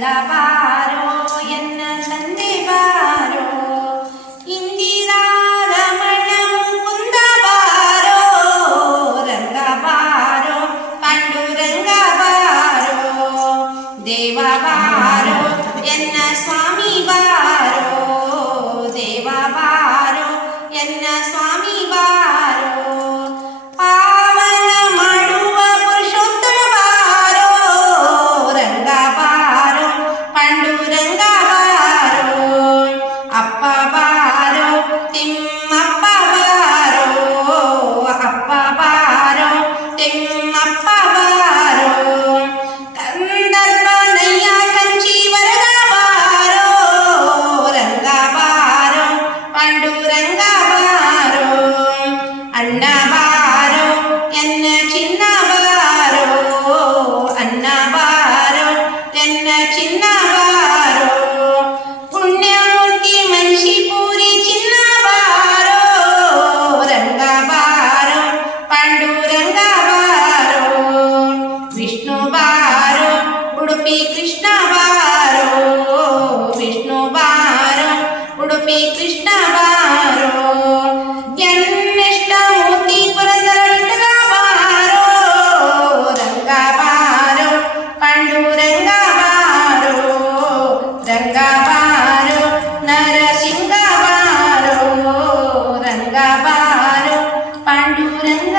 Là ಬಾರೋ ಉಡುಪಿ ಕೃಷ್ಣ ಬಾರೋ ವಿಷ್ಣು ಬಾರೋ ಉಡುಪಿ ಕೃಷ್ಣ ಬಾರೋ ಎನ್ನೆಷ್ಟೂತಿ ಪುರದರ ವಿಠಲ ಬಾರೋ ರಂಗ ಬಾರೋ ಪಂಡು ರಂಗ ಬಾರೋ ರಂಗ ಬಾರೋ ನರಸಿಂಗ ಬಾರೋ ರಂಗ ಬಾರೋ ಪಾಂಡು ರಂಗ